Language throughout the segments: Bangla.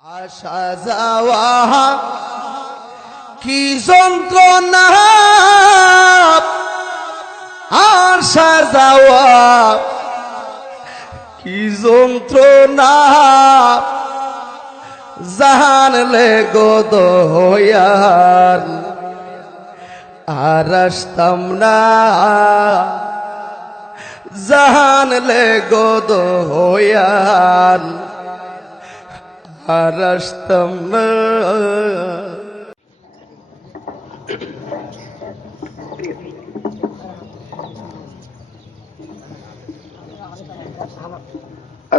আসা যাওয়া কি যন্ত্রণা, আসা যাওয়া কি যন্ত্রণা, জানলে গো দয়াল আর আসতাম না, জানলে গো দয়াল আর আসতাম না।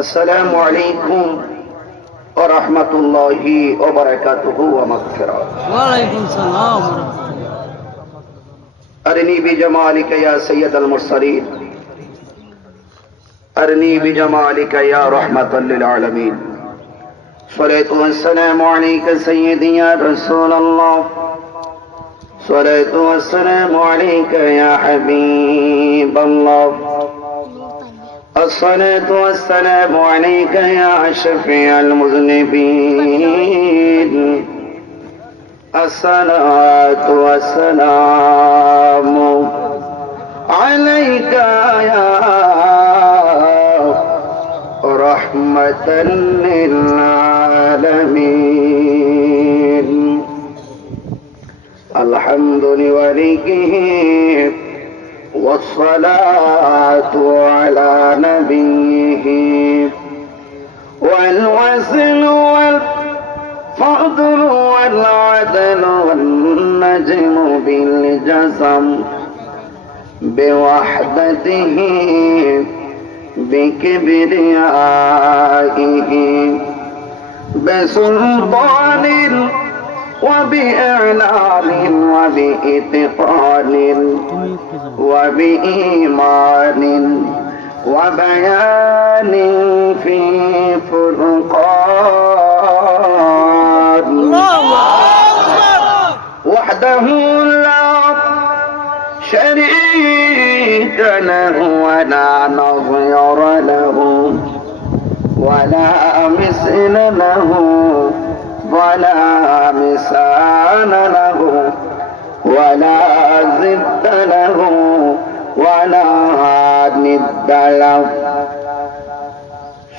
السلام عليكم ورحمة الله وبركاته ومغفرة. وعليكم السلام ورحمة الله. أرني بجمالك يا سيد المرسلين، أرني بجمالك يا رحمة للعالمين. صلاة والسلام عليك سيدي يا رسول الله، صلاة والسلام عليك يا حبيب الله، الصلاة والسلام عليك يا شفيع المذنبين، الصلاة والسلام عليك يا رحمة للعالمين. الحمد لوليه والصلاة على نبيه، والوزن والفضل والعدل والنجم بالجزم بوحدته بكبريائه بسلطان وبإعلان وبإتقان وبإيمان وبيان في فرقان، وحده لا شريك له ولا نظير له ولا مثل له ولا مثال له ولا ضد له ولا ند له.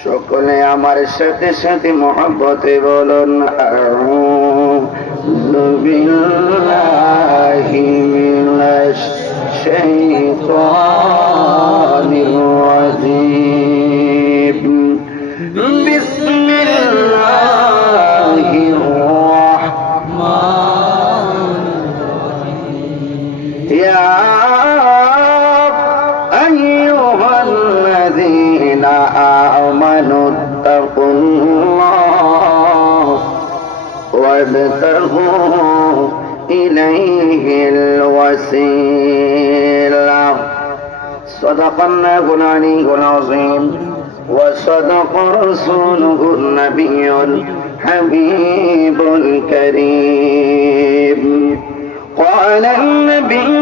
সকলে আমার সাথে সাথে মহব্বতে বলুন আউযু বিল্লাহি মিনাশ শাইতানির রাজীম. বিসমিল্লাহির রাহমানির রাহিম. ইয়া আইয়ুহাল্লাযীনা আমানু তাকুল্লাহ ওয়াবতাগু ইলাইহিল ওয়াসিলা. সাদাকাল্লাহুল আলিয়্যুল আযীম وصدق رسوله النبي الحبيب الكريم. قال النبي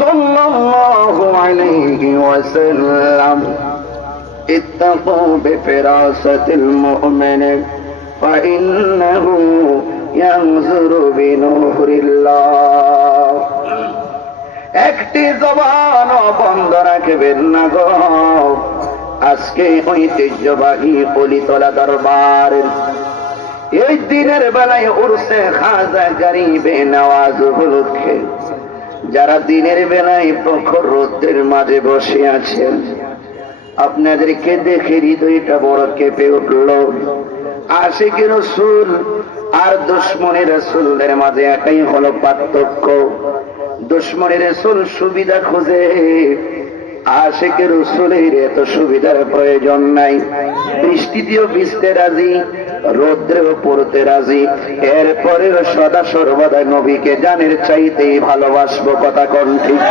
صلى الله عليه وسلم اتقوا بفراسة المؤمن فإنه ينظر بنور الله. একটি জবান বন্ধ রাখবেন না গো, আজকে ঐতিহ্যবাহী কলিতলা দরবার এই দিনের বেলায় উরসে খাজা গরিবে নওয়াজ উপলক্ষে যারা দিনের বেলায় প্রখর রোদের মাঝে বসে আছেন, আপনাদেরকে দেখে হৃদয়টা বড় কেঁপে উঠল। আশিকি রাসূল আর দুশমনে রাসূলদের মাঝে একই হলো পার্থক্য। দুশমনে রাসূল সুবিধা খোঁজে, আশিকি রাসূলের এত সুবিধার প্রয়োজন নাই। বৃষ্টিতেও ভিজতে রাজি, রৌদ্রেও পড়তে রাজি, এরপরেও সদা সর্বদা নবীকে জানের চাইতেই ভালোবাসবো। কথা কোন ঠিক?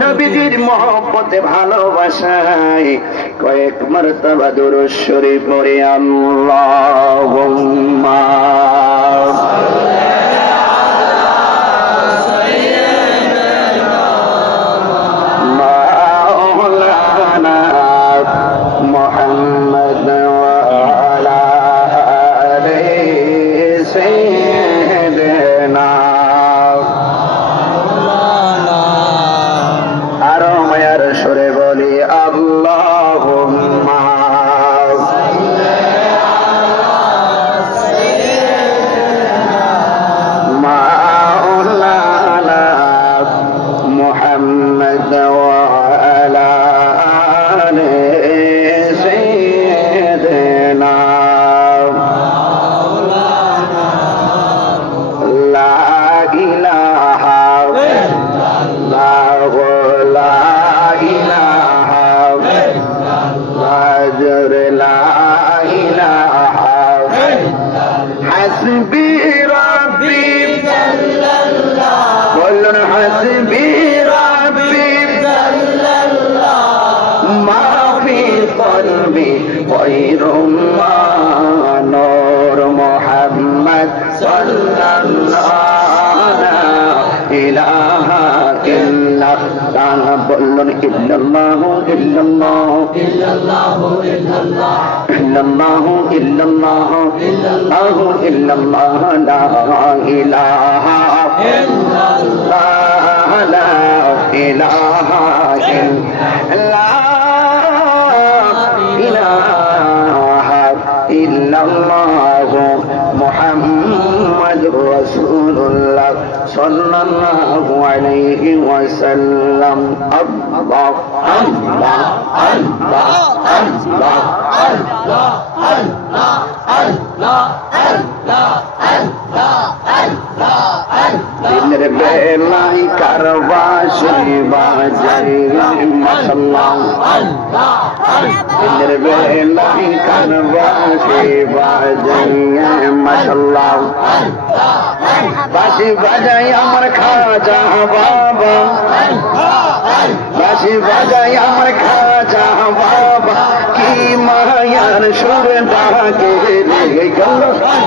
নবীজির মহব্বতে ভালোবাসায় কয়েক মারতাবা দুরূদ শরীফ পড়ে আল্লাহুম্মা محمد জোরে লা ইলাহা হাসবি রাব্বি বলুন হাসবি রাব্বি মা ফি কলবি গায়রুম মা নূর মুহাম্মদ সাল্লাল্লাহু লা ইলাহা ইল্লাল্লাহ বলুন ইল্লাল্লাহু ইল্লাল্লাহু ইল্লাল্লাহু ইল্লাল্লাহু ইল্লাল্লাহু ইল্লাল্লাহু ইল্লাল্লাহ লা ইলাহা ইল্লাল্লাহ লা ইলাহা ইল্লাল্লাহ মুহাম্মাদুর রাসূলুল্লাহ সাল্লাল্লাহু আলাইহি ওয়াসাল্লাম আল্লাহ আল্লাহ আল্লাহ আল্লাহ আল্লাহ আল্লাহ আল্লাহ আল্লাহ আল্লাহ দিনের বেলায় কারবাসি বাজে মাশাআল্লাহ দিনের বেলায় কারবাসি বাজে মাশাআল্লাহ বাঁশি বাজাই আমার খাজা বাবা বাঁশি বাজাই আমার খাজা বাবা কি মায়ার সুর ডাকে রে গেল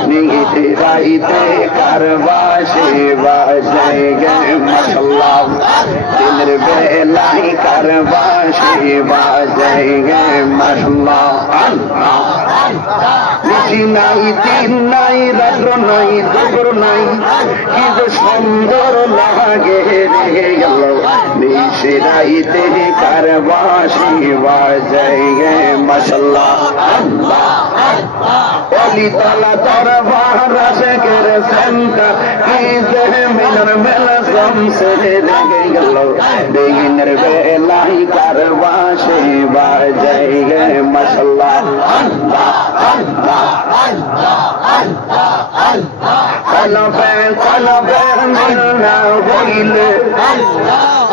নিতে রাইতে কারবাসি বাজাই গে মাশাআল্লাহ দিনের বেলায় কারবাসি বাজাই গে মাশাআল্লাহ আল্লাহ নিশি নাই দিন নাই রাত্র নাই দুপুর নাই কি যে সুন্দর লাগে রে গেল নিশি রাইতে কারবাসি বাজাই গে মাশাআল্লাহ আল্লাহ অলি তালা দরবার রাশেকের সেন্টার কি যে মিলন মেলা জমছে লেগে গেল দিনের বেলায় কারবাসি বাজাই গে মাশাআল্লাহ আল্লাহ আল্লাহ আল্লাহ আল্লাহ আল্লাহ কলবে মিলনা হইলে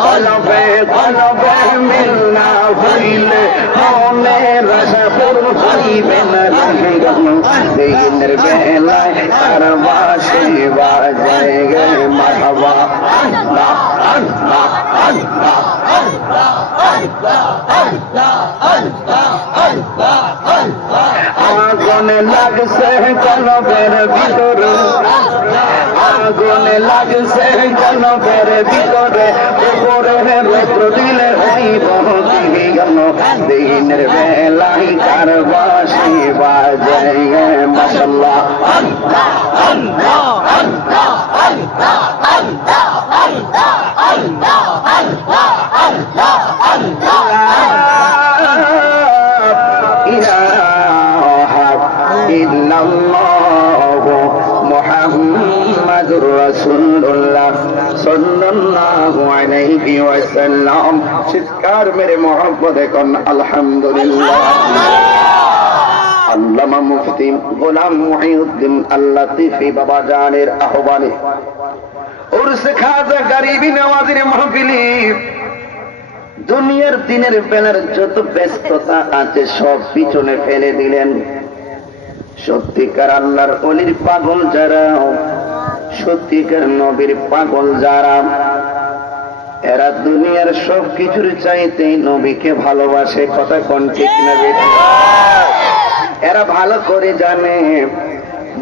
কলবে মিলনা হইলে মনে রসা পুর হইবে না লেগে গেল দিনের বেলায় কারবাসি বাজাই গে মারহাবা আল্লাহ আল্লাহ আল্লাহ আল্লাহ আল্লাহ আল্লাহ আল্লাহ আল্লাহ আল্লাহ আগুনে লাগছে কলবের ভিতরে আগুনে লাগছে কলবের ভিতরে উপরে রৌদ্র দিলে হইব গেল দিনের বেলায় কারবাসি বাজাই গে মাশাআল্লাহ আল্লাহ আল্লাহ আল্লাহ আল্লাহ আল্লাহ আল্লাহ আল্লাহ আল্লাহ আল্লাহ আল্লাহ ইলাহা ইল্লাল্লাহ মুহাম্মাদুর রাসূলুল্লাহ সাল্লাল্লাহু আলাইহি ওয়াসাল্লাম চিৎকার মেরে মোহাম্মদে কোন আলহামদুলিল্লাহ আল্লামা মুফতি গোলাম মুহিউদ্দিন আল-লতীফী বাবা জানের আহ্বানে উরস খাজা গরিবি নওয়াজের মাহফিলে দুনিয়ার দিনের বেলার যত ব্যস্ততা আছে সব পিছনে ফেলে দিলেন। সত্যিকার আল্লাহর ওলির পাগল যারা, সত্যিকার নবীর পাগল যারা, এরা দুনিয়ার সব কিছুর চাইতে নবীকে ভালোবাসে। কথা কোন ঠিক না বেশি? এরা ভালো করে জানে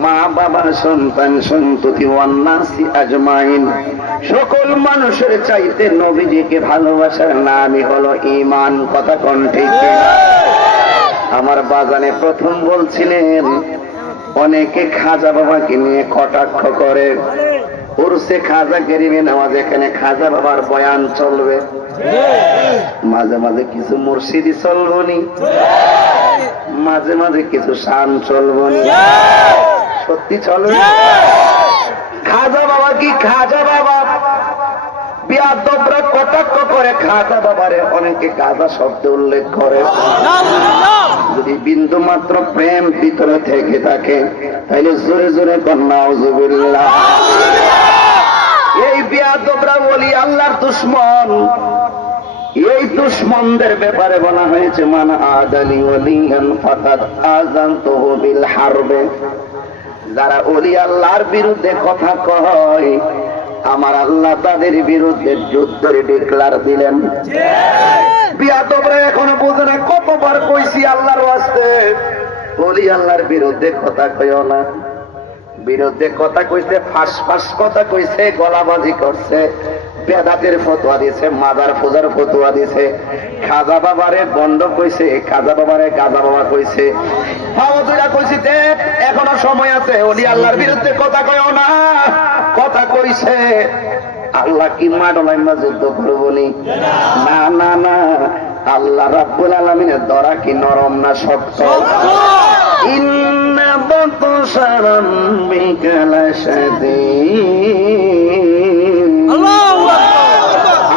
মা বাবা সন্তান সন্ততি ওয়ান্নাসি আজমাইন সকল মানুষের চাইতে নবীজিকে ভালোবাসার নামই হলো ঈমান। কথা কোন ঠিক না? আমার বাজানে প্রথম বলছিলেন অনেকে খাজা বাবাকে নিয়ে কটাক্ষ করে, উরসে খাজা গরিবে নামাজ এখানে খাজা বাবার বয়ান চলবে, মাঝে মাঝে কিছু মুর্শিদি চলবনি, মাঝে মাঝে কিছু শান চলবনি। সত্যি চলবে? খাজা বাবা কি খাজা বাবা বিয়াদবরা কটাক্ষ করে খাজা বাবারে অনেকে খাজা শব্দ উল্লেখ করে। যদি বিন্দু মাত্র প্রেম ভিতরে থেকে থাকে তাহলে জোরে জোরে নাউজুবিল্লাহ। এই বিয়াদবরা বলি আল্লাহর দুশমন, এই দুশমনদের ব্যাপারে বলা হয়েছে মান আদালি ওয়ালিয়ান ফাকাদ আযানতুহু বিল হারবে। যারা ওলি আল্লাহর বিরুদ্ধে কথা কয় আমার আল্লাহ তাদের বিরুদ্ধে যুদ্ধের ডিক্লার দিলেন। বিয়াদবরা এখনো বোঝে না, কতবার কইছি আল্লাহর ওয়াস্তে ওলি আল্লাহর বিরুদ্ধে কথা কইও না। বিরুদ্ধে কথা কইছে, ফাঁস ফাঁস কথা কইছে, গলাবাজি করছে, বেদাতের ফতোয়া দিছে, মাদার পূজার ফতোয়া দিছে, খাজা বাবারে বন্ড কইছে, খাজা বাবারে গাজা বাবা কইছে, ফাওয়াজুরা কইছে। দেখ এখনো সময় আছে, ওলি আল্লাহর বিরুদ্ধে কথা কইও না। কথা কইছে আল্লাহ কি মাডলাইমা যুদ্ধ করবনি? না না না, আল্লাহ রাব্বুল আলামিনের দরা কি নরম না শক্ত? ইন্না বাতশা রাব্বিকা লাশাদীদ।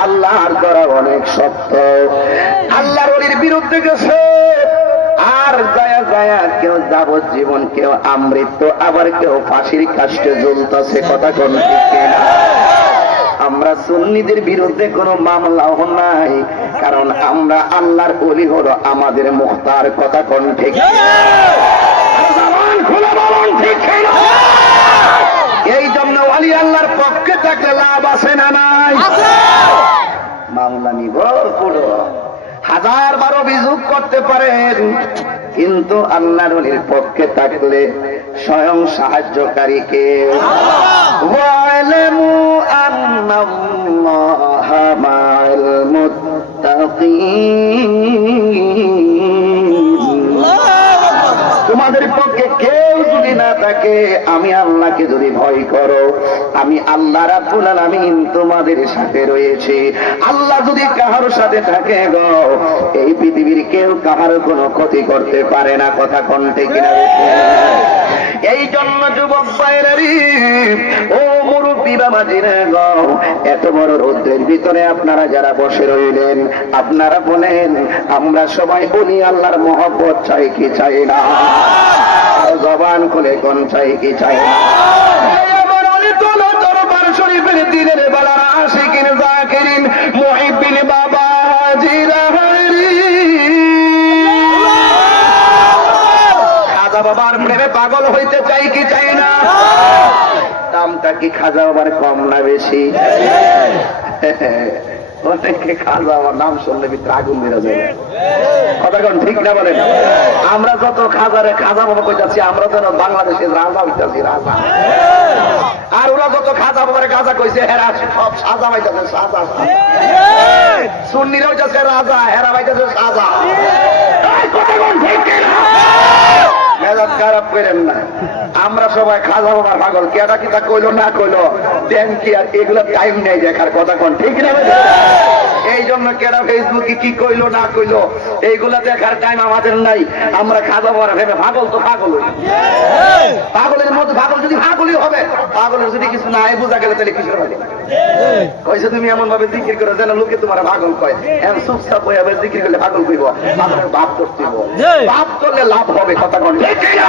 আল্লাহর দরা অনেক শক্ত। আল্লাহর ওলির বিরুদ্ধে গেছে আর যায়া যায়া কেউ যাবজ্জীবন, কেউ আমৃত্যু, আবার কেউ ফাঁসির কাষ্টে ঝুলতেছে। কথা কোন ঠিক না? আমরা সুন্নিদের বিরুদ্ধে কোনো মামলাও নাই, কারণ আমরা আল্লাহর ওলি হলো আমাদের মুখতার। কথা কোন ঠিক? এই জন্য ওলি আল্লাহর পক্ষে থাকলে লাভ আছে না নাই? মামলা নিব পুরো 1000 বার অভিযোগ করতে পারেন, কিন্তু আল্লাহর ওলির পক্ষে থাকলে স্বয়ং সাহায্যকারীকে। ওয়ালামু আন্নাল্লাহা মা'আল মুত্তাকিন। তোমাদের পক্ষে কেউ যদি না থাকে, আমি আল্লাহকে যদি ভয় করো, আমি আল্লাহ রাব্বুল আলামিন তোমাদের সাথে রয়েছি। আল্লাহ যদি কাহার সাথে থাকে গো, এই পৃথিবীর কেউ কাহার কোনো ক্ষতি করতে পারে না। কথা কোন ঠিক কিনা? এই জন্য যুবক ভাইরারি, ও মুরব্বী বাবাজিরা গো, এত বড় রোদের ভিতরে আপনারা যারা বসে রইলেন, আপনারা বলেন আমরা সবাই ওলি আল্লাহর মহব্বত চাই কি চাই না? জবান খুলে কোন চাই কি চাই না? আমার ওলি তোলো দরবার শরীফের দিনের বেলার আশিকিন জাকিরিন মুহিব্বিন বাবাজিরা খাজা বাবার প্রেমে পাগল হইতে চাই কি চাই না? দামটা কি খাজা বাবার কম না বেশি? অনেকে খাজা বাবার নাম শুনলে ভিতরে আগুন বেরো যাবে। কথা কোন ঠিক না বলেন? আমরা যত খাজারে খাজা বাবা কইতাছি, আমরা যেন বাংলাদেশের রাজা হইতাছি, রাজা। আর ওরা যত খাজা বাবারে খাজা কইছে, হেরা সব সাজা হইতাছে, সাজা। সুন্নিরা হইতাছে রাজা, হেরা হইতাছে সাজা। কথা কোন ঠিক না? মেজাজ খারাপ করেন না। আমরা সবাই খাজা বাবার পাগল, কেটা কিটা কইলো না কইলো, ট্যাঙ্কি আর এগুলো টাইম নেই দেখার। কথা কোন ঠিক না? এই জন্য কেটা ফেসবুকে কি কইলো না কইলো এইগুলা দেখার টাইম আমাদের নাই। আমরা খাজা বাবার ভেবে পাগল তো পাগল, পাগলের মধ্যে পাগল যদি পাগলই হবে, পাগলের যদি কিছু না বোঝা গেলে তাহলে কিছু হবে। কইছে তুমি এমন ভাবে জিকির করো যেন লোকে তোমার পাগল কয়। এমন চুপচাপ হয়ে যাবে, জিকির করলে পাগল কইব, পাগলের ভাব করতে ভাব করলে লাভ হবে। কথা কোন ঠিক না?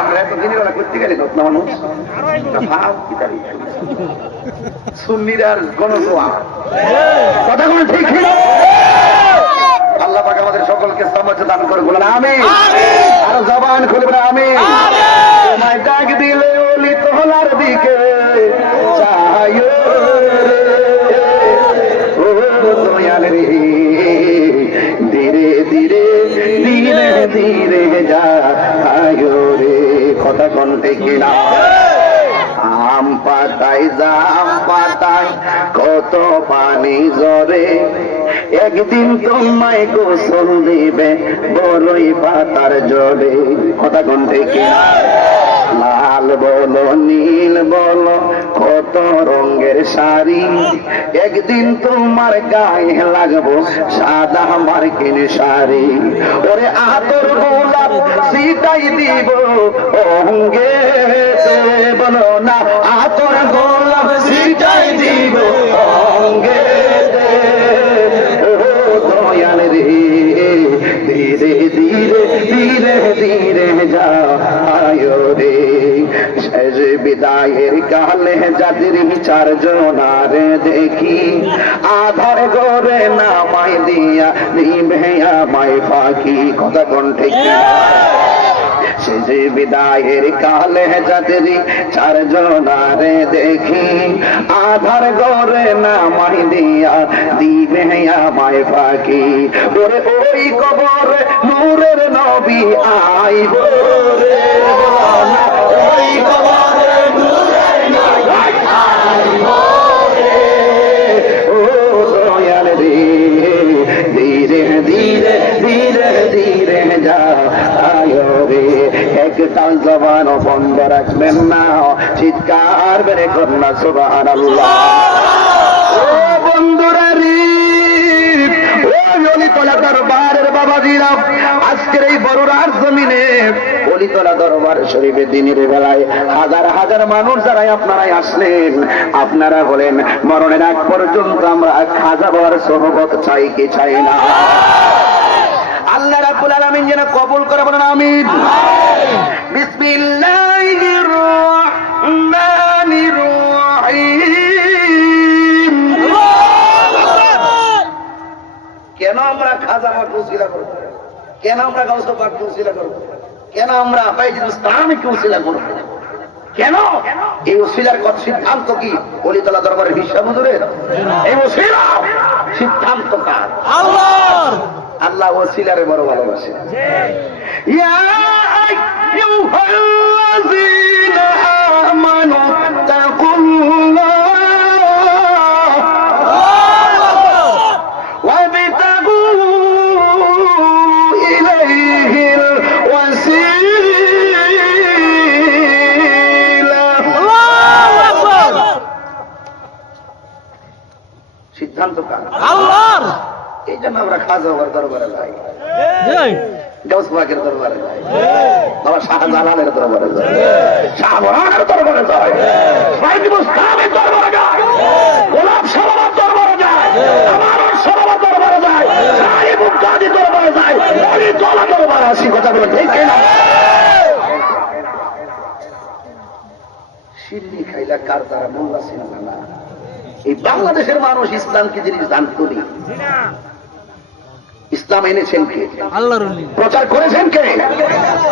আমরা এত দিনের বেলা করতে গেলে নতুন মানুষ ভাব কি জানি সুন্নিরার গণজোয়া। কথা কোন ঠিক না? আল্লাহ পাক আমাদের সকলকে সামর্থ্য দান করে বলেন আমিন। আর জবান খুলে বলেন আমিন। তোমায় ডাক দিলে ওলি তোলার দিকে চাইও রে, ও দয়াল রে, ধীরে ধীরে ধীরে ধীরে যাইও রে। কথা কোন ঠিক না? আম পাতায় জাম পাতায় কত পানি ঝরে, একদিন তোমায় গোসল দিবে বড়ই পাতার জলে। কথা কোন ঠিক না? লাল বলো নীল বলো কত রঙের শাড়ি, একদিন তোমার গায়ে লাগবো সাদা মার্কিন শাড়ি। ওরে আতর গোলাপ সিটাই দিব অঙ্গে, বলো না আতর গোলাপ সিটাই দিব অঙ্গে। ও দয়াল রে, ধীরে ধীরে ধীরে ধীরে যায় রে, শেষ বিদায়ের কালে যাদের চারজন আরে দেখি আধার গরে নামাই দিয়া নিভে আমায় ফাঁকি কথা কোন ঠিক সে যে বিদায়ের কালে যাদের চারজন আরে দেখি আধার গরে নামাই দিয়া দিবে আমায় ফাঁকি ওরে ওই কবর নূরের নবী আইব রে ওই কবর নূরের নবী আইব রে ও দয়াল রে ধীরে ধীরে ধীরে ধীরে যা আয়ো রে একটা জবান বন্ধ রাখবেন না চিৎকার বেড়ে কন্যা সুবহানাল্লাহ ও বন্ধুরা রে অলিতলা দরবারের বাবাজিরা আজকের এই বড়রার জমিনে অলিতলা দরবার শরীফে দিনের বেলায় হাজার হাজার মানুষ যারা আপনারাই আসলেন আপনারা বলেন মরণের আগ পর্যন্ত আমরা খাজা বাবার সোহবত চাই কি চাই না আল্লাহ রাব্বুল আলামিন যেন কবুল করে বলেন আমিন বিসমিল্লাহির রহমানির রহিম কেন আমরা খাজা বাবার উসিলা করব কেন আমরা গাউস পাককে উসিলা করব কেন আমরা বাইতুল ইসলামকে উসিলা করব কেন এই উসিলার কথা সিদ্ধান্ত কি অলিতলা দরবারের হিসাব হুজুরের এই উসিলা সিদ্ধান্ত কার আল্লাহর আল্লাহ ওসিলারে বড় ভালোবাসে ইয়া আইয়ুহাল্লাযীনা আমানু তাকুল্লাহ ওয়াবতাগু ইলাইহিল ওয়াসিলা আল্লাহু আকবার সিদ্ধান্ত কার আল্লাহর এই জন্য আমরা খাজা বাবার দরবারে যাই গাউস পাকের দরবারে যাই বাবা শাহজালালের দরবারে যাই শাহবরানের দরবারে যাই বাইতুল ইসলামের দরবারে যাই গোলাপ শাহর দরবারে যাই আমার শাহর দরবারে যাই সাহেব কাজী দরবারে যাই ওই দলা দরবারে আসি কথা বলে ঠিক না শিরনি খাইলা কার দ্বারা মোল্লা সিনেমা না এই বাংলাদেশের মানুষ ইসলাম কি জিনিস জানতো না ইসলাম এনেছেন কে আল্লাহর ওলি প্রচার করেছেন কে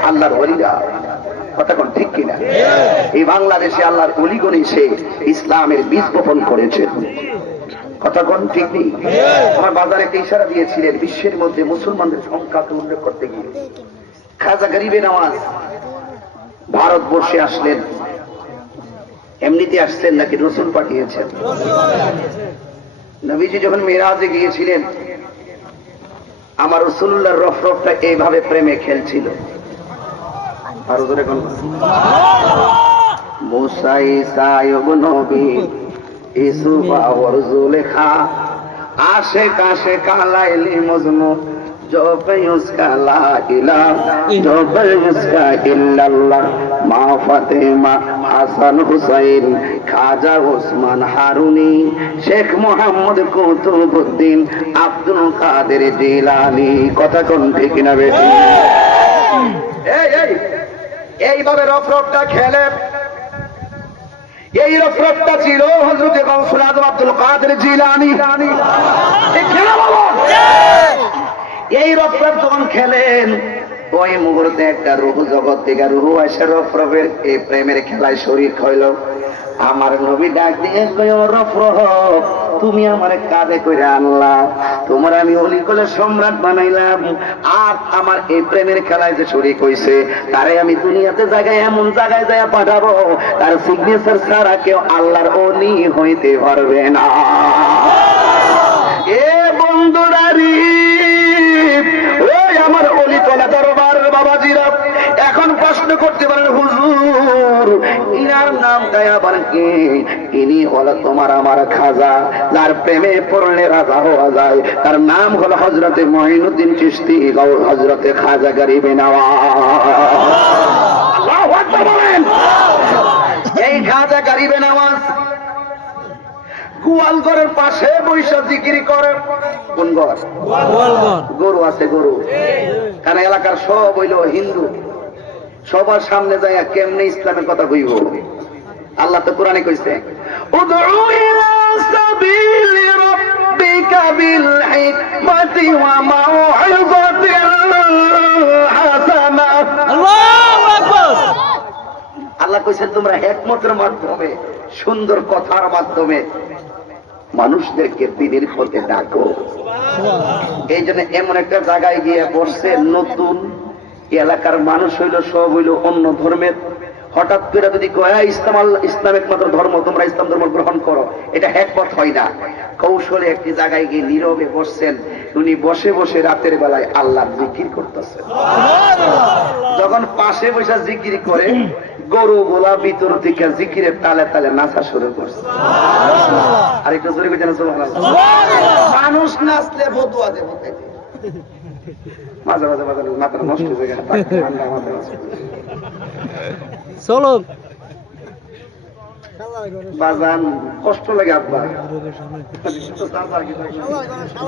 আল্লাহর ওলিরা কথা কোন ঠিক কিনা এই বাংলাদেশে আল্লাহর ওলিগণ এসে ইসলামের বীজ বপন করেছেন কথা কোন ঠিক নেই আমার বাজারে একটা ইশারা দিয়েছিলেন বিশ্বের মধ্যে মুসলমানদের সংখ্যা উল্লেখ করতে গিয়ে খাজা গরিবে নওয়াজ ভারতবর্ষে আসলেন এমনিতে আসছেন নাকি রসুল পাঠিয়েছেন নবীজি যখন মেরাজে গিয়েছিলেন আমার রাসূলুল্লাহর রফরফটা এইভাবে প্রেমে খেলছিল আর ওদের এখন মুসা ঈসা নবী ইউসুফ আর জুলেখা আশিক আশিক লাইলি মজনু जो पे उसका ला इलाह जो पे उसका इल्लल्लाह माँ फातिमा হাসান হুসাইন খাজা ওসমান হারুনি শেখ মোহাম্মদ কুতুবউদ্দিন আব্দুল কাদের জিলানী কথা কোন ঠিক না বেশি এইভাবে রফরফটা খেলে এই রফরফটা ছিল হযরত গাউসুল আজম আব্দুল কাদের জিলানী এই রফরফ যখন খেলেন ওই মুহূর্তে একটা রূহ জগৎ থেকে রূহ এসে রফরফের এই প্রেমের খেলায় শরীক হইল আমার নবী ডাক দিয়ে কইও রফরফ তুমি আমার কাঁধে কইরা আনলা তোমার আমি অলি কোলে সম্রাট বানাইলাম আর আমার এই প্রেমের খেলায় যে শরীক হইছে তারে আমি দুনিয়াতে জায়গায় এমন জায়গায় যায় পাঠাবো তার সিগনেচার ছাড়া কেউ আল্লাহর অলি হইতে পারবে না এ বন্ধুরা ওই আমার অলিতলা দরবারের বাবাজিরা এখন প্রশ্ন করতে পারেন হুজুর ইনার নামটা আবার কি ইনি হলো তোমার আমার খাজা যার প্রেমে পড়লে রাজা হওয়া যায় তার নাম হলো হযরতে মঈনুদ্দিন চিশতি হযরতে খাজা গরিবে নওয়াজ আল্লাহু আকবার বলেন এই খাজা গরিবে নওয়াজ গোয়ালঘরের পাশে বৈশা জিকির করে কোন ঘর গরু আছে গরু কারণ এলাকার সব হইল হিন্দু সবার সামনে যায় কেমনে ইসলামের কথা কইব আল্লাহ তো কোরআনে কইছে উদউ ইলা সাবিলি রাব্বিকা বিল হিকমাতি ওয়া মাউইযাতিল হাসানা। আল্লাহু আকবার। আল্লাহ কইছেন তোমরা হিকমতের মাধ্যমে সুন্দর কথার মাধ্যমে মানুষদেরকে দ্বীনের পথে ডাকো। এই জন্য এমন একটা জায়গায় গিয়ে পড়ছে, নতুন এলাকার মানুষ হইলো সব হইলো অন্য ধর্মের, হঠাৎ করে যদি কয়া ইসলাম একমাত্র ধর্ম, তোমরা ইসলাম ধর্ম গ্রহণ করো, এটা হিকমত হয় না। কৌশলে একটি জায়গায় গিয়ে নীরবে বসছেন, উনি বসে বসে রাতের বেলায় আল্লাহর জিকির করতেছেন। যখন পাশে বসে জিকির করে, গরু গোলা ভিতর থেকে জিকিরের তালে তালে নাচা শুরু করছে। আর একটু জোরে কইতেন সুবহানাল্লাহ। মানুষ নাচলে বদুয়া দেব, মাঝে মাঝে মাঝে মাথা নষ্ট হয়ে গেছে। চলো বাজান কষ্ট লাগে, আব্বা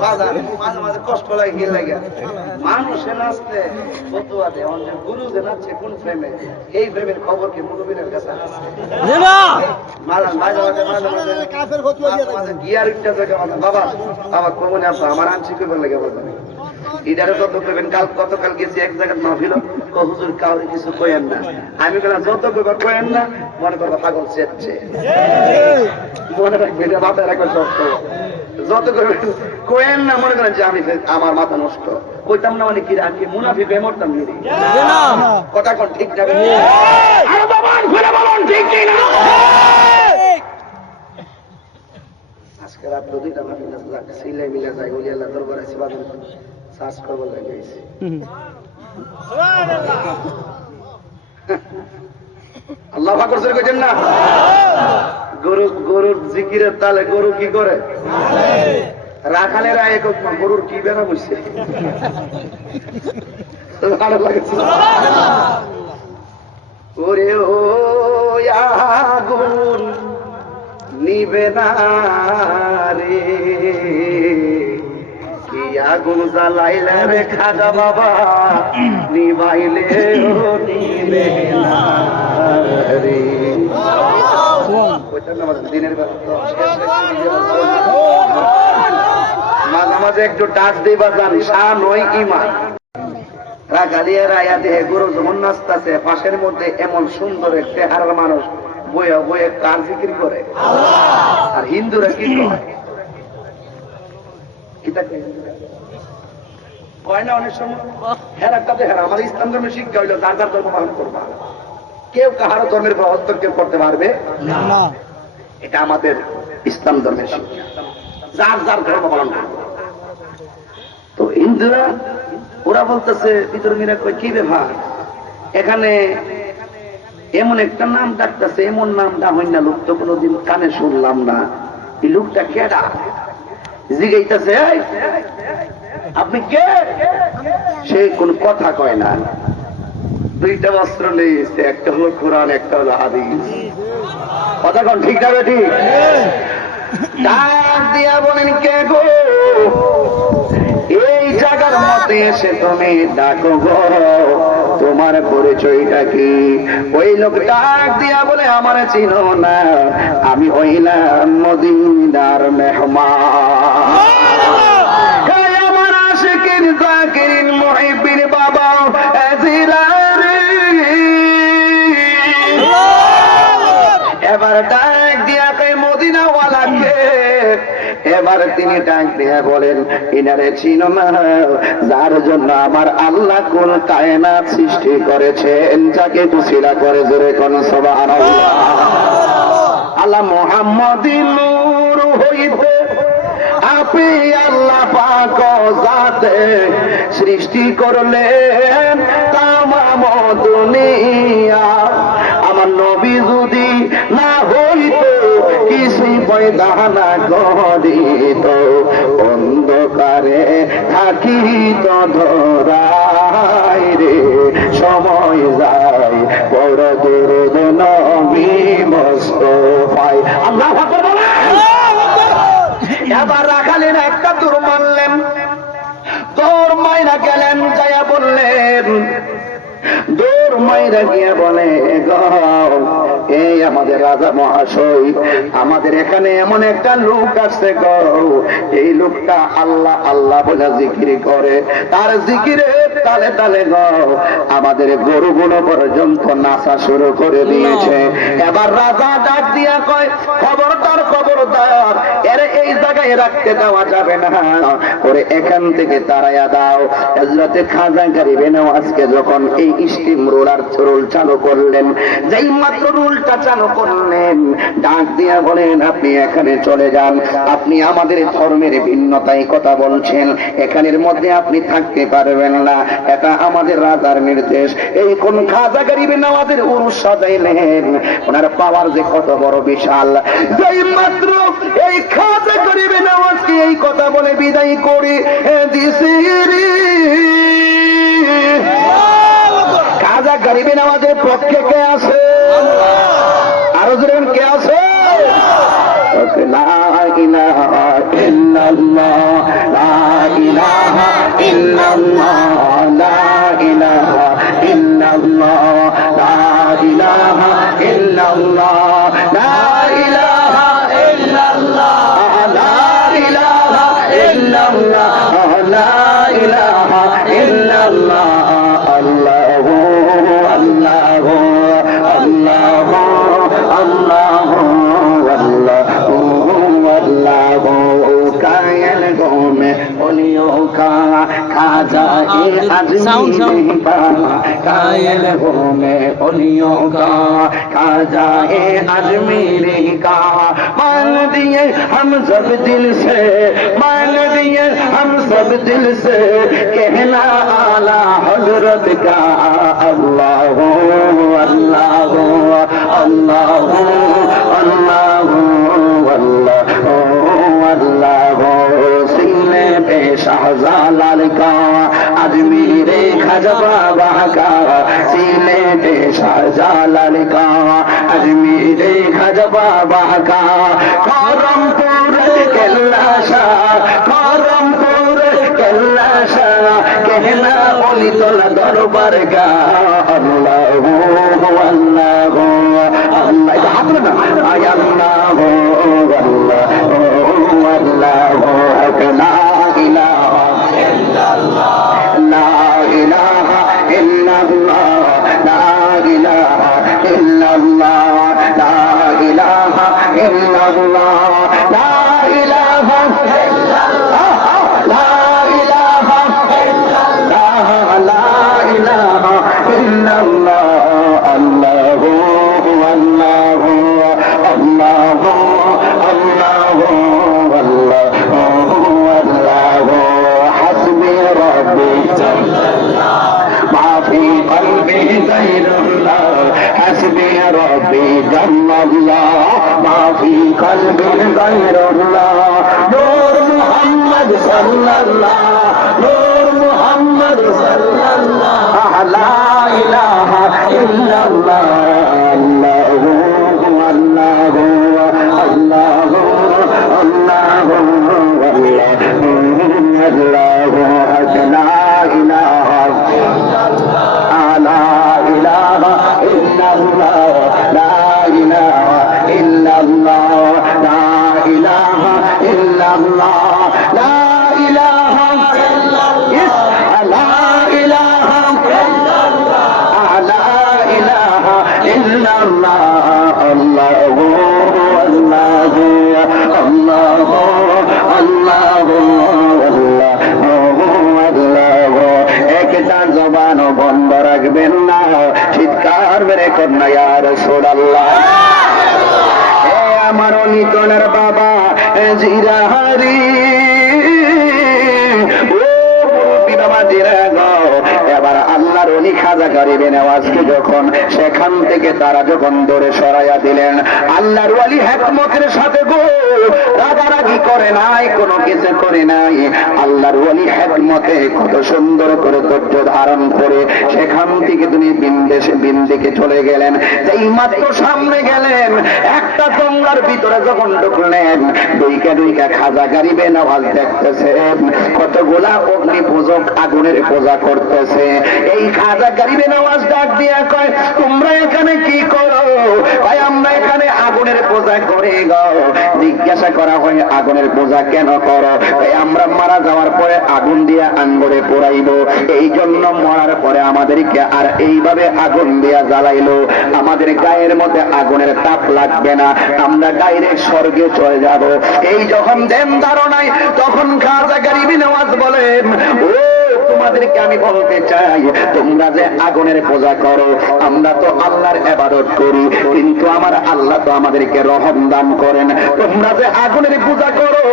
বাজান মাঝে মাঝে কষ্ট লাগে, কি লাগে মানুষে নাচলে বদুয়া দেয়। গুরু যে নাচছে কোন প্রেমে, এই প্রেমের খবর কি মুরব্বীদের কাছে আছে? মাঝে মাঝে মাঝে মাঝে গিয়ার একটা জায়গা বাবা বাবা কমনে আব্বা আমার আনছি কইবার লাগে বাবা ইদারে যত কইবেন। কাল গতকাল গেছি এক জায়গায় মাহফিল, হুজুর কাউরে কিছু কইেন না। আমি বললাম যত কইবার কইেন না, মনে করবো পাগল চেচ্ছে, মনে রাখবে এটা মাথায় রাখবেন শক্ত। যত করবেন কইেন না, মনে করেন যে আমি আমার মাথা নষ্ট কইতাম না, মানে কি আমি মুনাফিক হয়ে মরতাম। কথা কোন ঠিক যাবে আজকে রাত দুইটা সিলে মিলে যায়, ওই আল্লাহ দরবারে সিবাদত সার্চ করবার লাগে গেছি। আল্লাহ পাক করছে কইছেন না, গরুর জিকিরের তালে গরু কি করে, রাখালেরা এক গরুর কি বেড়া বসছে। ওরে ও আগুন নিবে না রে, কি আগুন জ্বালাইলে রে খাজা বাবা, নিবাইলে নিবে না রে। দিনের মাঝে মাঝে একটু ডাক দিবা যান, শান ওই ইমান। রাগালিয়া রায়া দেহে গরু যখন নাচতেছে, পাশের মধ্যে এমন সুন্দর এক চেহারার মানুষ বইয়া বইয়ে কার জিকির করে। আর হিন্দুরা কি কয় না অনেক সময় হেরাটাতে হেরা। আমাদের ইসলাম ধর্মের শিক্ষা হইল যার যার ধর্ম পালন করবা, কেউ কাহারও ধর্মের হস্তক্ষেপ করতে পারবে না। এটা আমাদের ইসলাম ধর্মের শিক্ষা, যার যার ধর্ম পালন করবে। তো হিন্দুরা ওরা বলতেছে ভিতর মিরা কয় কি ব্যাপার, এখানে এমন একটা নাম ডাকতেছে, এমন নামটা হয় না, লোক তো কোনোদিন কানে শুনলাম না। এই লোকটা কেডা জিগাইতেছে, আপনি কে? সে কোন কথা কয় না। দুইটা বস্ত্র নিয়েছে, একটা হলো কোরআন, একটা হলো হাদিস। কথা কোন ঠিক যাবে? ঠিক। ডাক দিয়া বলেন কে গো, এই জায়গার মধ্যে এসে তুমি ডাকো গো, তোমার পরিচয়টা কি? ওই লোক ডাক দিয়া বলে আমার চিনো না, আমি হইলাম মদিনার মেহমান। আমার আশিকিন জাকিরিন মুহিব্বিন বাবা জিলানী। এবার ডাক দিয়া কই মদিনাওয়ালাকে, এবার তিনি ডাক দিয়ে বলেন ইনারে চিনো না, যার জন্য আমার আল্লাহ কুল কায়নাত সৃষ্টি করেছেন, যাকে তুসিলা করে জোরে কোন সুবহানাল্লাহ। আল্লাহ মুহাম্মাদিন নূর হইতে আপনি আল্লাহ পাক জাতে সৃষ্টি করলেন তামাম দুনিয়া। আমার নবী যদি না হইতো কিছুই পয়দা না করিত, অন্ধকারে থাকিত ধরায় রে, সময় যায় বড় দূর নবী মুস্তাফায়। আল্লাহু আকবার বলেন। এবার রাখালেন একটা দূর মারলেন, তোর মাইরা গেলেন, যাইয়া বললেন, দৌড় মাইরা গিয়ে বলে গো, এই আমাদের রাজা মহাশয়, আমাদের এখানে এমন একটা লোক আছে গো, এই লোকটা আল্লাহ আল্লাহ বলে জিকির করে, তার জিকিরে তালে তালে গো আমাদের গরুগুলো পর্যন্ত নাচা শুরু করে দিয়েছে। এবার রাজা ডাক দিয়া কয়, খবরদার খবরদার, এর এই জায়গায় রাখতে দেওয়া যাবে না, ওরে এখান থেকে তাড়াইয়া দাও। হযরতে খাজা গরিবে নওয়াজকে যখন এই স্টিম রোলার রোল চালু করলেন, যেই মাত্র রোলটা চালু করলেন, ডাক দিয়া বলেন, আপনি এখানে চলে যান, আপনি আমাদের ধর্মের ভিন্নতায় কথা বলছেন, এখানের মধ্যে আপনি থাকতে পারবেন না, এটা আমাদের রাজার নির্দেশ। এই কোন খাজা গরিবে নওয়াজের উরুস সাজাইলেন, ওনার পাওয়ার যে কত বড় বিশাল। যেই মাত্র এই খাজা গরিবে নওয়াজকে এই কথা বলে বিদায় করে দিছে, খাজা গরিবে নওয়াজের পক্ষে কে আছে? আরো জোরে কে আছে? লা ইলাহা ইল্লাল্লাহ, লা ইলাহা ইল্লাল্লাহ, লা ইলাহা ইল্লাল্লাহ, লা ইলাহা ইল্লাল্লাহ, লা ইলাহা ইল্লাল্লাহ, লা ইলাহা ইল্লাল্লাহ, লা ইলাহা ইল্লাল্লাহ, আল্লাহু আল্লাহু আল্লাহু আল্লাহু আল্লাহু আল্লাহু কায়েল গোমে ওলিও কা খাজা এ আজমি পা, কায়েল গোমে ওলিও কা खाजा ए अजमेरी का, मान दिए हम सब दिल से, मान दिए हम सब दिल से, कहना आला हजरत का अल्लाह अल्लाह अल्लाह अल्लाह अल्लाह सीने पे शाहजालाल का, अजमेरे खाजा बाबा का, सीने पे शाहजालाल का, अजमेरे खाजा बाबा का, करमपुर कैलाशा, करमपुर कैलाशा, कहना ओली तोला दरबार का अल्लाह अल्लाह अल्लाह, हाथ में ना आय अल्लाह अल्लाह अल्लाह, ला इलाहा इल्लल्लाह, ला इलाहा इल्लल्लाह, ला इलाहा इल्लल्लाह, ला इलाहा इल्लल्लाह, ला इलाहा इल्लल्लाह, ला इलाहा इल्लल्लाह, ला इलाहा इल्लल्लाह, अल्लाहु अल्लाहु अल्लाहु अल्लाहु अल्लाहु अल्लाहु, हस्बी रब्बी जल्लल्लाह, मा फी क़ल्बी ग़ैरुल्लाह, हस्बी रब्बी जल्लल्लाह, मा फी क़ल्बी ग़ैरुल्लाह, नूर मुहम्मद सल्लल्लाह, नूर मुहम्मद सल्लल्लाह, ला इलाहा इल्लल्लाह, अल्लाहु अल्लाहु अल्लाहु अल्लाहु अल्लाहु ला इलाहा ला इलाहा इल्लल्लाह, ला इलाहा इल्लल्लाह, ला इलाहा इल्लल्लाह, ला इलाहा इल्लल्लाह, ला इलाहा इल्लल्लाह, ला इलाहा इल्लल्लाह, अल्लाहु अल्लाहु अल्लाहु अल्लाहु अल्लाहु, একটা জবান বন্ধ রাখবেন না, চিৎকার মেরে কন্যা ইয়া রাসূলুল্লাহ। হে আমার নিতনের বাবা জিরাহারি, ও মুরব্বি বাবা জিরাগো, এবার আল্লাহর ওলি খাজা গরিবে নওয়াজকে যখন সেখান থেকে তারা যখন দৌড়ে সরাইয়া দিলেন, আল্লাহর ওলি হিকমতের সাথে গো রাগারাগি করে নাই, কোনো কিছু করে নাই, আল্লাহর ওলি হিকমতে কত সুন্দর করে ধৈর্য ধারণ করে সেখান থেকে তিনি বিন্দেকে চলে গেলেন। এই মাত্র সামনে গেলেন, একটা জঙ্গলার ভিতরে যখন ঢুকলেন, দুইকা দুইকা খাজা গরিবে নওয়াজ দেখতেছেন কতগুলা অগ্নি পূজক আগুনের পূজা করতেছে। এই খাজা গরিবে নওয়াজ ডাক দিয়া কয়, তোমরা এখানে কি করো? ভাই আমরা জিজ্ঞাসা করা হয় আগুনের পূজা কেন করো? আমরা মারা যাওয়ার পরে আগুন দিয়ে আঙ্গুরে পোড়াইব, এই জন্য মরার পরে আমাদেরকে আর এইভাবে আগুন দিয়া জ্বালাইলো, আমাদের গায়ের মধ্যে আগুনের তাপ লাগবে না, আমরা ডাইরেক্ট স্বর্গে চলে যাব। এই যখন দেন ধারণায় তখন খাজা গরিব নওয়াজ বলেন, ও তোমাদেরকে আমি বলতে চাই, তোমরা যে আগুনের পূজা করো, আমরা তো আল্লাহর ইবাদত করি, কিন্তু আমার আল্লাহ তো আমাদেরকে রহম দান করেন। তোমরা যে আগুনের পূজা করো,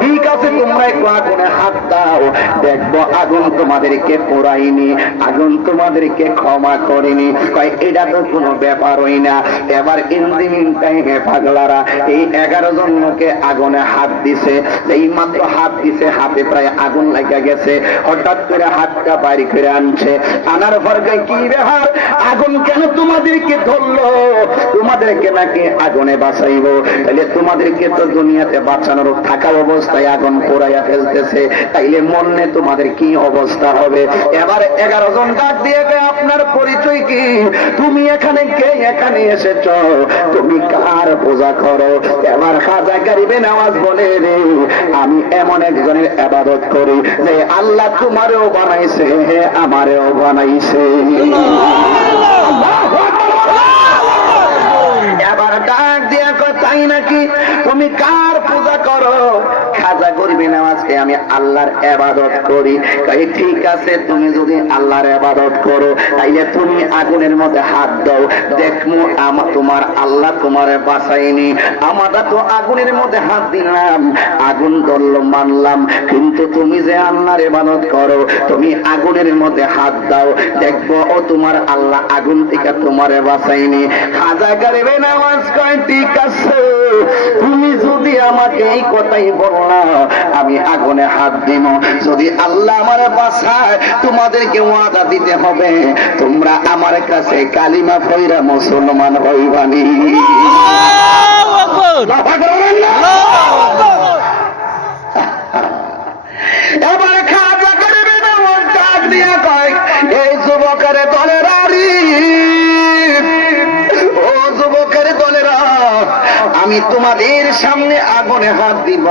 ঠিক আছে, তোমরা একটু আগুনে হাত দাও, দেখবো আগুন তোমাদেরকে পোড়াইনি, আগুন তোমাদেরকে ক্ষমা করেনি। কয় এটা তো কোনো ব্যাপারই না। এবার ইঞ্জিনিয়ারিং টাইমে পাগলারা এই 11 জন লোকে আগুনে হাত দিছে, এই মাত্র হাত দিছে, হাতে প্রায় আগুন লাগা গেছে, হঠাৎ করে হাতটা বাইরে করে আনছে, আনার পর কি ব্যাপার, আগুন কেন তোমাদেরকে ধরলো? তোমাদেরকে নাকি আগুনে বাঁচাইব, তাইলে তোমাদেরকে তো দুনিয়াতে বাঁচানোর থাকা অবস্থায় আগুন পোড়াইয়া ফেলতেছে, তাইলে মনে তোমাদের কি অবস্থা হবে? এবার 11 জন ডাক দিয়ে গে, আপনার পরিচয় কি? তুমি এখানে কে? এখানে এসেছ, তুমি কার পূজা করো? এবার খাজা গরিব নওয়াজ বলে, রে আমি এমন একজনের ইবাদত করি যে আল্লাহ তোমারেও বানাইছে, হে আমারেও বানাইছে। এবার ডাক দিয়া কয়, তাই নাকি? তুমি কার পূজা করো? খাজা গরিব নওয়াজকে আমি আল্লাহর ইবাদত করি। কয় ঠিক আছে, তুমি যদি আল্লাহর ইবাদত করো, তাইলে তুমি আগুনের মধ্যে হাত দাও, দেখমু তোমার আল্লাহ তোমারে বাঁচাইনি। আমরা তো আগুনের মধ্যে হাত দিলাম, আগুন ধরল, মানলাম, কিন্তু তুমি যে আল্লাহর ইবাদত করো, তুমি আগুনের মধ্যে হাত দাও, দেখবো ও তোমার আল্লাহ আগুন থেকে তোমারে বাঁচাইনি। খাজা গরিব নওয়াজ কয় ঠিক আছে, তুমি যদি আমাকে এই কথাই বললা, আমি আগুনে হাত দিব, যদি আল্লাহ আমার বাঁচায় তোমাদেরকে ওয়াদা দিতে হবে, তোমরা আমার কাছে কালিমা পড়া মুসলমান হইবানি। এবার খাজা গরিব নওয়াজ ডাক দিয়া কয়, এই যুবকের দলের আমি তোমাদের সামনে আগুনে হাত দিব।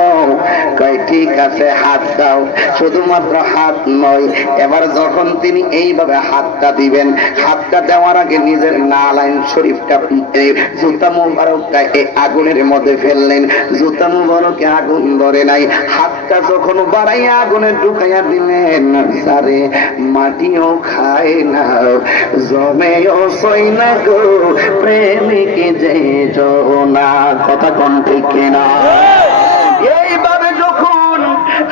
কয় ঠিক আছে, হাত দাও। শুধুমাত্র হাত নয়, এবার যখন তিনি এইভাবে হাতটা দিবেন, হাতটা দেওয়ার আগে নিজের নালাইন শরীফটা জুতা মুবারকটা এই আগুনের মধ্যে ফেললেন, জুতা মুবারকে আগুন ধরে নাই, হাতটা যখন বাড়াইয়া আগুনে ঢুকাইয়া দিলেন, সারে মাটিও খায় না, জমেও সই না গো প্রেমিক যে না। কথা কোন ঠিক কিনা? এইভাবে যখন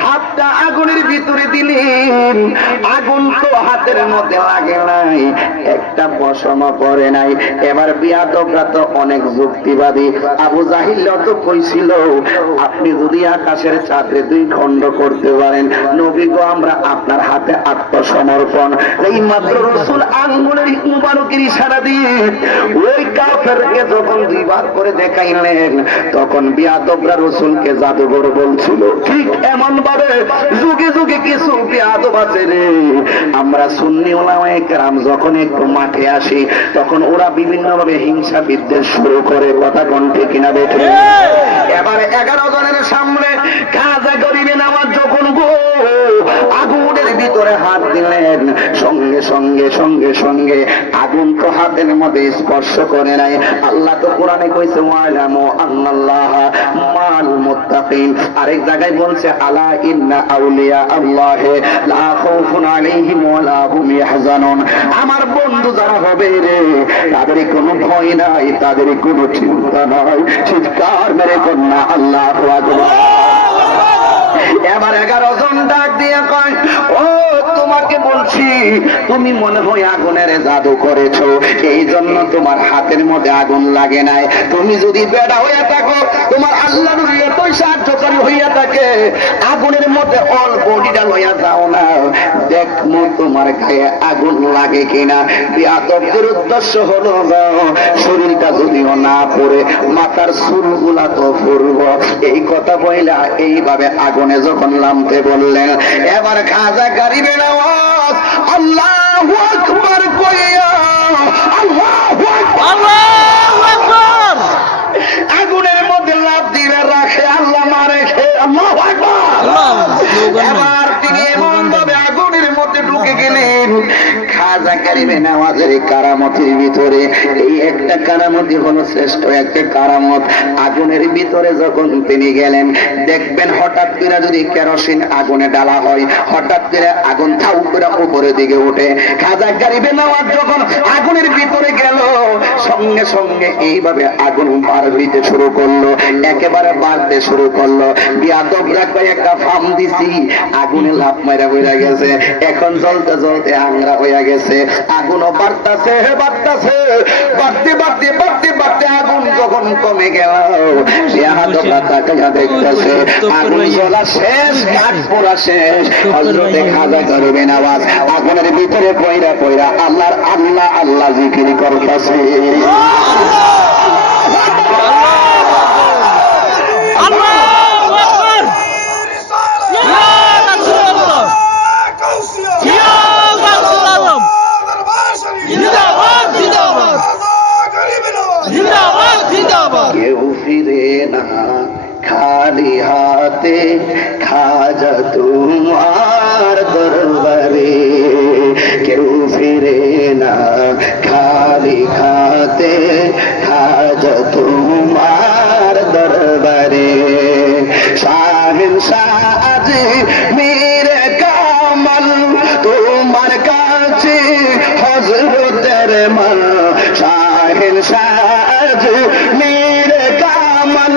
হাতটা আগুনের ভিতরে দিলেন, আগুন তো হাতের মধ্যে লাগে নাই, একটা পশম পড়ে নাই। এবার বিয়াদবরা তো অনেক যুক্তিবাদী, আবু জাহিল তো কইছিল, আপনি যদি আকাশের চাঁদে 2 খণ্ড করতে পারেন, নবী গো আমরা আপনার হাতে আত্মসমর্পণ। এই মাত্র রাসূল আঙ্গুলের মুবারকের ইশারা দিয়ে ওই কাফেরকে যখন 2 ভাগ করে দেখাইলেন, তখন বিয়াদবরা রাসূলকে জাদুঘর বলছিল। ঠিক এমন ভাবে যুগে যুগে কিছু বিয়াদব আছে রে, আমরা সুন্নি উলামায়ে কেরাম যখন একটু মাঠে আসি, তখন ওরা বিভিন্ন ভাবে হিংসা বিদ্বেষ শুরু করে। কথা কোন ঠিক কিনা বেঠে? এবার 11 জনের সামনে খাজা গরিব নওয়াজ যখন গো আগুনের ভিতরে হাত দিলেন, সঙ্গে সঙ্গে সঙ্গে সঙ্গে আগুন তো হাতের মধ্যে স্পর্শ করে নাই। আল্লাহ তো কোরআনে কইছে, ওয়ালামু আন্নাল্লাহা মাল মুত্তাকিন। আরেক জায়গায় বলছে, আলা ইন্না আউলিয়া আল্লাহ লা খাউফুন আলাইহিম ওয়া লা হুম ইয়াহজানুন। আমার বন্ধু যারা হবে রে, তাদের কোনো ভয় নাই, তাদের কোনো চিন্তা নাই। চিৎকার মেরে কন্যা আল্লাহু আকবার। এবার 11 জন ডাক দিয়ে কয়, ও তোমাকে বলছি, তুমি মনে হয় আগুনের জাদু করেছো, এই জন্য তোমার হাতের মধ্যে আগুন লাগে নাই। তুমি যদি বেড়া হইয়া থাকো, তোমার আল্লাহর এতই সাহায্যকারী হইয়া থাকে, আগুনের মধ্যে অল বডিটা লইয়া যাও না, দেখমো তোমার গায়ে আগুন লাগে কিনা। বিয়াদবদের উদ্দেশ্য হলো শরীরটা যদিও না পড়ে, মাথার চুলগুলা তো পড়ব। এই কথা বইলা এইভাবে আগুনে যখন নামতে বললেন, এবার খাজা গরিব নওয়াজ আল্লাহু আকবার কইয়া আল্লাহু আকবার আগুনের মধ্যে লাফ দিয়ে রাখে গারিবে নামাজের কারামতের ভিতরে এই একটা কারামতি হলো শ্রেষ্ঠ একটা কারামত। আগুনের ভিতরে যখন তিনি গেলেন, দেখবেন হঠাৎ করে যদি কেরোসিন আগুনে ডালা হয়, হঠাৎ করে আগুন থাউ করে উপরের দিকে উঠে। খাজা গারিবে নামাজ যখন আগুনের ভিতরে গেল, সঙ্গে সঙ্গে এইভাবে আগুন বার হইতে শুরু করলো, একেবারে বাড়তে শুরু করলো। বিয়াদবরা কয়েকটা ফার্ম দিছি, আগুনে লাভ মারা হইয়া গেছে, এখন জ্বলতে জ্বলতে আংরা হইয়া গেছে। আগুনও বাড়তাছে বাড়তাছে, বাড়তে বাড়তে বাড়তে বাড়তে আগুন যখন কমে গেল, বিয়াদবরা তাকাইয়া দেখতেছে আগুন জ্বলা শেষ, কাঠ পোড়া শেষ। হযরতে খাজা গারিবে নামাজ আগুনের ভিতরে পয়রা পয়রা আল্লাহর আল্লাহ আল্লাহ জিকির করতেছে। কেউ ফিরে না খালি হাতে, খাজা তোমার দরবারে। কেউ ফিরে না খালি হাতে, খাজা তোমার দরবারে। শাহেনশাহ আজ মেরে কামাল তোমার কাছে হযরতের মন। শাহেনশাহ আজ মেরে কামাল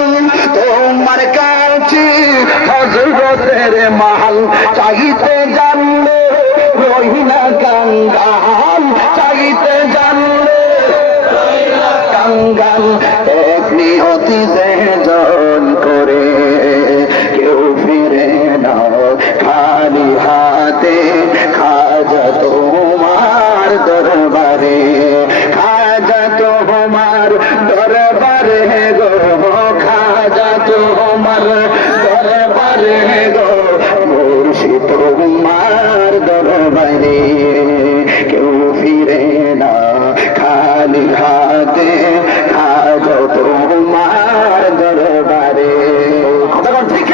তোমার কাছে হযরতের মাল। চাইতে জানলে রহিনা কাঙ্গাল, চাইতে জানলে কাঙ্গাল। এক নিয়তি সেজন করে কেউ ফিরে না খালি হাতে, খাজা তোমার দরবারে। খাজা তোমার দরবারে গো, খাজা তোমার দরবারে গো, মুর্শিদ তোমার দরবারে। কেউ ফিরে না খালি হাতে, খাজা তোমার দরবারে। কতক্ষণ ঠিক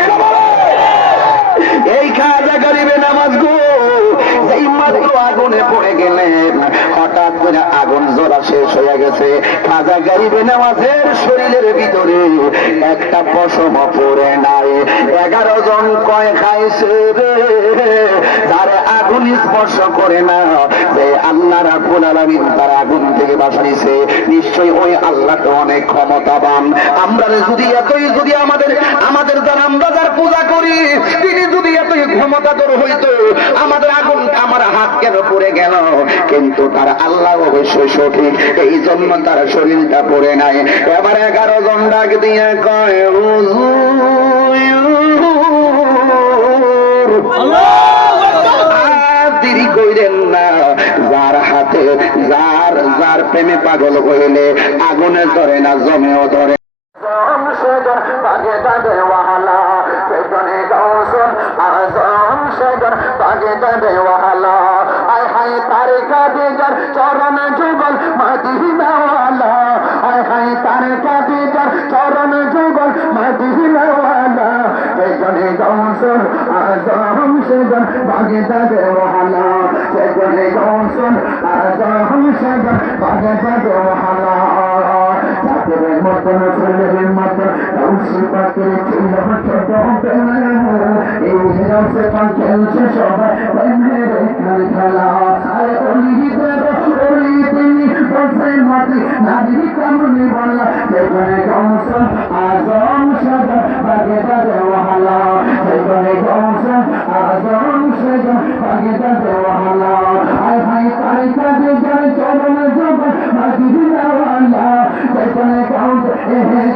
এই খাজা গারিবে নামাজ গো, এই মাত্র আগুনে পড়ে গেলেন, হঠাৎ করে আগুন জ্বলা শেষ হয়ে গেছে। খাজা গারিবে নামাজের শরীরের ভিতরে একটা পশম পড়ে নাই। 11 জন কয় খাইছে রে, যার আগুন স্পর্শ করে না, যে আল্লাহ রাব্বুল আলামিন তার আগুন থেকে বাঁচাইছে, নিশ্চয়ই ওই আল্লাহ তো অনেক ক্ষমতাবান। আমরা যদি আমাদের দ্বারা আমরা যার পূজা করি, তিনি যদি এতই ক্ষমতাধর হইতো, আমাদের আগুন আমার হাত কেন পড়ে গেল? কিন্তু তার আল্লাহ অবশ্যই সঠিক, এই জন্য তার শরীরটা পড়ে নাই। এবার 11 জন ডাক দিয়ে কয় দেরি কইরেন না, যার হাতে যার প্রেমে পাগল হইলে আগুনে ধরে না, জমেও ধরে। চরণ যুগল মদিনাওয়ালা, আয় হায় তার কাদিজার চরণ যুগল মদিনাওয়ালা। সেজনে গৌসুল আজম সেজন বাগদাদে ওয়ালা, সেজনে গৌসুল আজম সেজন বাগদাদে ওয়ালা। চাঁদের মতন ফুলের মতন গৌসুল পাকের ছিল ছোট বেলা, এই রসে পান খেলছে সবাই প্রেমের খেলা। আরে অলিদের অলি তিনি বসে মাটি নারী কামনি বলা, সেখানে গৌসুল আজম সেজন বাগদাদে ওয়ালা, সেখানে গৌসুল আজম সেজন বাগদাদে ওয়ালা। আয় ভাই তার কাছে যায় চরণ যুগল মদিনাওয়ালা, সেখানে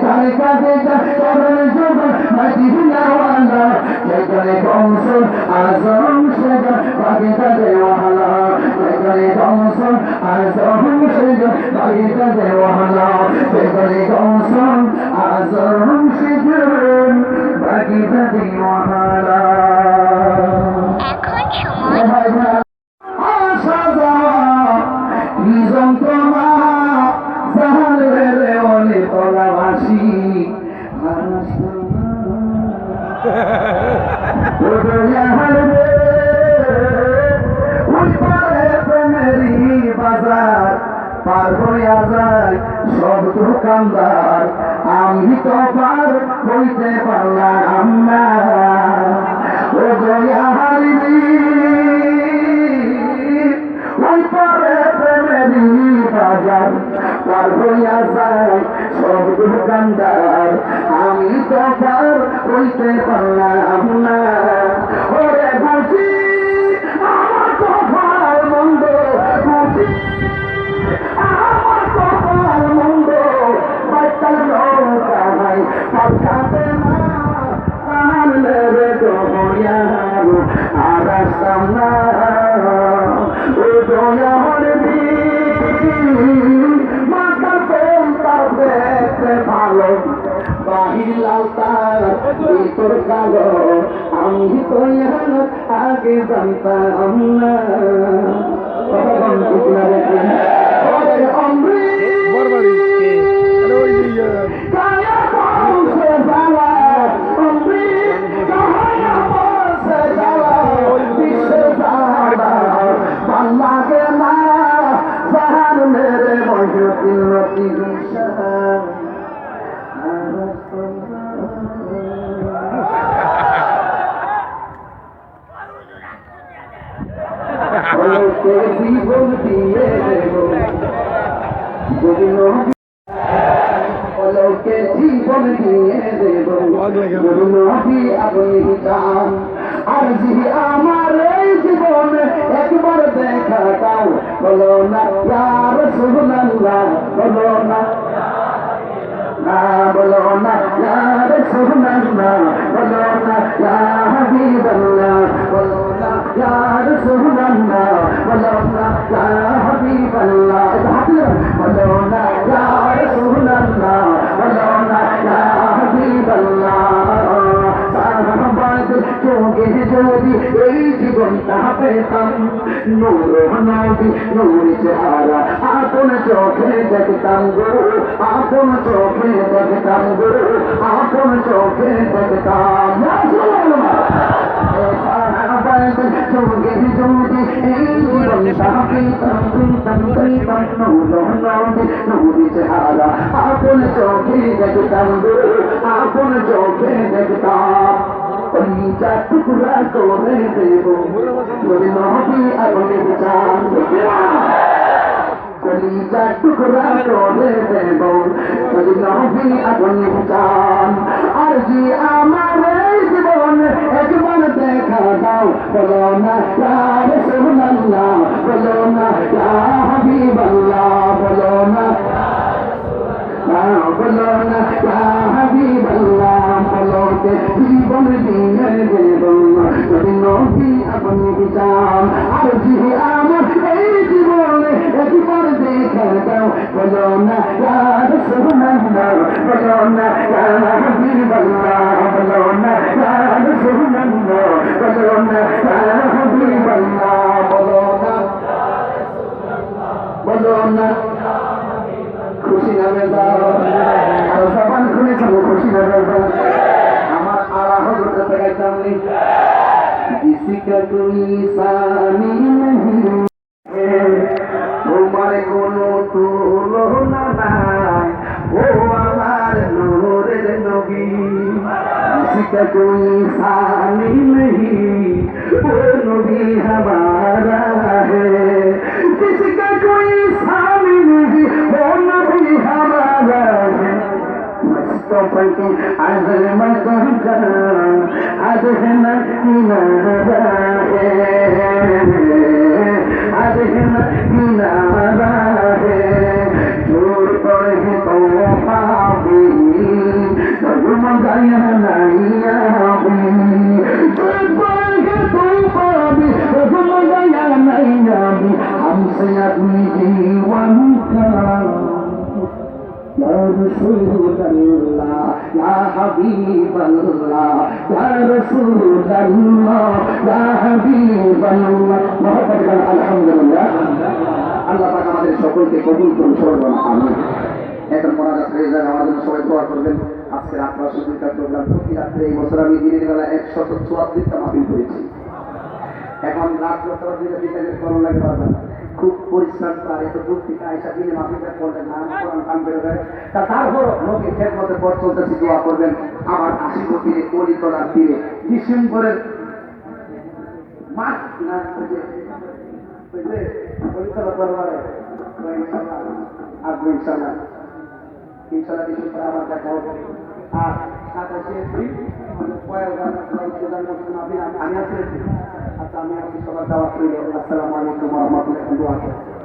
তার কাছে যায় চরণ যুগল মদিনাওয়ালা, সেখানে গৌসুল আজম সেজন বাগদাদে ওয়ালা, সেখানে গৌসুল আজম সেজন বাগদাদে ওয়ালা, সেখানে গৌসুল আজম সেজন বাগদাদে ওয়ালা। পার হইয়া যায় সব দোকানদার, আমি তো পার হইতে পারলাম না। ও দয়া হারিনি ওই পারে প্রেমেরই বাজার, পার হইয়া যায় সব দোকানদার, আমি তো পার হইতে পারলাম না। ওরে বুঝি আমার কপাল মন্দ, বুঝি আমার কপাল মন্দ, বাচ্চার নৌকা নাই পাল্টাতে না, কানলে রে দয়ার আর আসতাম না। ও দয়ার মাথা পেল তার দেখতে ভালো, বাহির লাল তার ভিতর কালো, আমি তো আগে জানতাম না। লাগে না জাহান মেরে বসতি জীবন দিয়ে দেব, যদি লোকে জীবন দিয়ে দেব, যদি নবী আপনি চান। আর জি আমার এই জীবনে একবার দেখা দাও, বলো না ইয়া রাসূলুল্লাহ, বলো না বলো না ইয়া রাসূলুল্লাহ, বলো না ইয়া হাবিবাল্লাহ, বলো না ইয়া রাসূলুল্লাহ, বলো না ইয়া হাবিবাল্লাহ, বলো না ইয়া রাসূলুল্লাহ, বলো না ইয়া হাবিবাল্লাহ। চোখে যদি এই জীবনটা পেতাম, নূর নবী নূর চেহারা আপন চোখে দেখতাম গো, আপন চোখে দেখতাম গো, আপন চোখে দেখতাম। চোখে যদি এই জীবনটা পেতাম, নূর নবী নূর চেহারা আপন চোখে দেখতাম গো, আপন চোখে দেখতাম। কলিজা টুকরা করে দেব, যদি নবী আপনি চান, কলিজা টুকরা করে দেব, যদি নবী আপনি চান। আর জি আমার এই জীবনে একবার দেখা দাও, বলো না ইয়া রাসূলুল্লাহ, বলো না ইয়া হাবিবাল্লাহ, বলো না বলো না ইয়া হাবিবাল্লাহ, বলো কে জীবন দিয়ে দেব, যদি নবী আপনি চান। আর জি আমার এই জীবনে একবার দেখা দাও, বলো না ইয়া রাসূলুল্লাহ, বলো না ইয়া হাবিবাল্লাহ, বলো না ইয়া রাসূলুল্লাহ, বলো না ইয়া হাবিবাল্লাহ, বলো না, বলো না। খুশি হবে আর সবান খুলে খাবো, খুশি হবে আমার আলা হজরত দেখাইতাম নি। किसी का कोई सानी नहीं, তোমার কোনো তুলনা নাই, ও আমার নূরের নবী। किसी का कोई सानी नहीं, वो नबी हमारा है। किसी का कोई सानी नहीं, वो नबी हमारा है। मुस्तफा की अज़मत का आज है न किनारा है, आज है न किनारा है। जोर पड़े तो पावी डगमगाया नैया भी, जोर पड़े तो पावी डगमगाया नैया भी। हमसे अपनी जीवन का या रसूलल्लाह, या हबीबल्लाह, या रसूलल्लाह, या हबीबल्लाह। मोहब्बत कर আলহামদুলিল্লাহ। আল্লাহ পাক আমাদের সকলকে কবুল করুন, সর্বনা আমিন। এখন মোনাজাত হয়ে যায়, আমার জন্য সবাই দোয়া করবেন। আজকে রাত্রা সুবিধা প্রোগ্রাম প্রতি রাত্রে এই বছর আমি দিনের বেলা 134টা মাহফিল করেছি। এখন রাত 10টার দিকে বিকেলের করণ লাগে বাজার খুব পরিশ্রম করে এত দূর থেকে আইসা দিনে মাফিকা করলেন নাম কোরআন কাম বের করে তারপর নবী খেদমতের পথ চলতেছি দোয়া করবেন আমার 80 বছরে কলি তোলার দিনে ডিসেম্বরের মাস না কলিতলা দরবারে আসবে ইনশাল্লাহ ডিসেম্বরে আমার দেখা হবে আর 27 এপ্রিল আমি আছি আচ্ছা আমি আপনি সবার দাওয়াত করি আসসালামু আলাইকুম ওয়া রাহমাতুল্লাহি ওয়া বারাকাতুহু